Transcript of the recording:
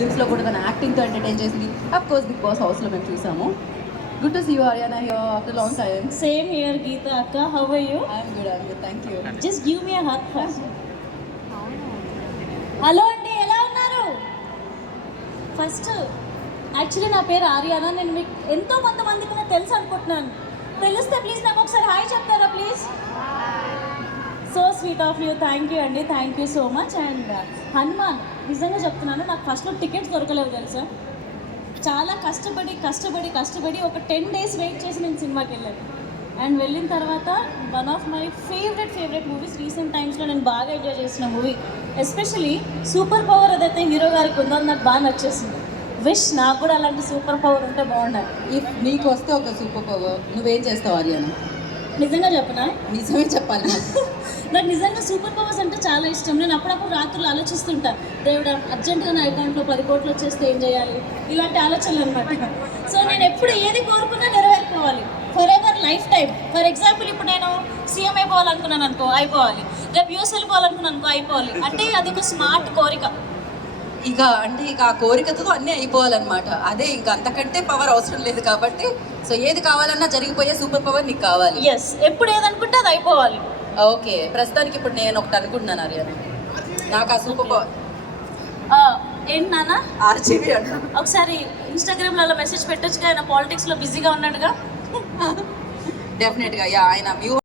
ఫిల్మ్స్లో కూడా తన యాక్టింగ్తో ఎంటర్టైన్ చేసింది. అఫ్ కోర్స్ బిగ్ బాస్ హౌస్లో మేము చూసాము. Good to see you Ariyana here after long time. Same here, Geeta Akka. How are you? I'm good, thank you. Just give me a hug first. Hello అండి, ఎలా ఉన్నారు? First actually నా పేరు ఆర్యానా. నేను మీకు ఎంతో కొంతమందికి నాకు తెలుసు అనుకుంటున్నాను. తెలిస్తే ప్లీజ్ నాకు ఒకసారి హాయ్ చెప్తారా please? So sweet of you. Thank you అండి, thank you so much. And Hanuman, నిజంగా చెప్తున్నాను, నాకు ఫస్ట్లో టికెట్స్ దొరకలేవు తెలుసా. చాలా కష్టపడి ఒక 10 days వెయిట్ చేసి నేను సినిమాకి వెళ్ళాను. అండ్ వెళ్ళిన తర్వాత one of my favourite movies recent టైమ్స్లో నేను బాగా ఎంజాయ్ చేసిన మూవీ. ఎస్పెషలీ సూపర్ పవర్ ఏదైతే హీరో గారికి ఉందో నాకు బాగా నచ్చేసింది. విష్ నాకు కూడా అలాంటి సూపర్ పవర్ ఉంటే బాగుండాలి. ఇఫ్ నీకు వస్తే ఒక సూపర్ పవర్ నువ్వేం చేస్తావు ఆర్యానా? నిజంగా చెప్పనా? నిజమే చెప్పాలి. నాకు నిజంగా సూపర్ పవర్స్ అంటే చాలా ఇష్టం. నేను అప్పుడప్పుడు రాత్రులు ఆలోచిస్తుంటా, దేవుడు అర్జెంటుగా నా అకౌంట్లో 10 కోట్లు వచ్చేస్తే ఏం చేయాలి, ఇలాంటి ఆలోచనలు అనమాట. సో నేను ఎప్పుడు ఏది కోరుకున్నా నెరవేరుకోవాలి for ever life time. For example ఇప్పుడు నేను సీఎం అయిపోవాలనుకున్నాను అనుకో, అయిపోవాలి. రేపు యూఎస్ వెళ్ళిపోవాలనుకున్నాను అనుకో, అయిపోవాలి. అంటే అది ఒక స్మార్ట్ కోరిక. ఇక ఆ కోరికతో అన్నీ అయిపోవాలన్నమాట. అదే ఇంకా అంతకంటే పవర్ అవసరం లేదు కాబట్టి, సో ఏది కావాలన్నా జరిగిపోయే సూపర్ పవర్ నీకు కావాలి. ఎస్, ఎప్పుడు ఏదనుకుంటే అది అయిపోవాలి. ఓకే, ప్రస్తుతానికి ఇప్పుడు నేను ఒకటి అనుకుంటున్నాను ఆర్యానా, నాకు ఆ సూపర్ పవర్ ఏంటి నాన్న? ఆర్జీబీ అంట. ఒకసారి ఇన్స్టాగ్రామ్లో అలా మెసేజ్ పెట్టొచ్చుగా, ఆయన పాలిటిక్స్లో బిజీగా ఉన్నాడుగా. డెఫినెట్గా ఆయన వ్యూ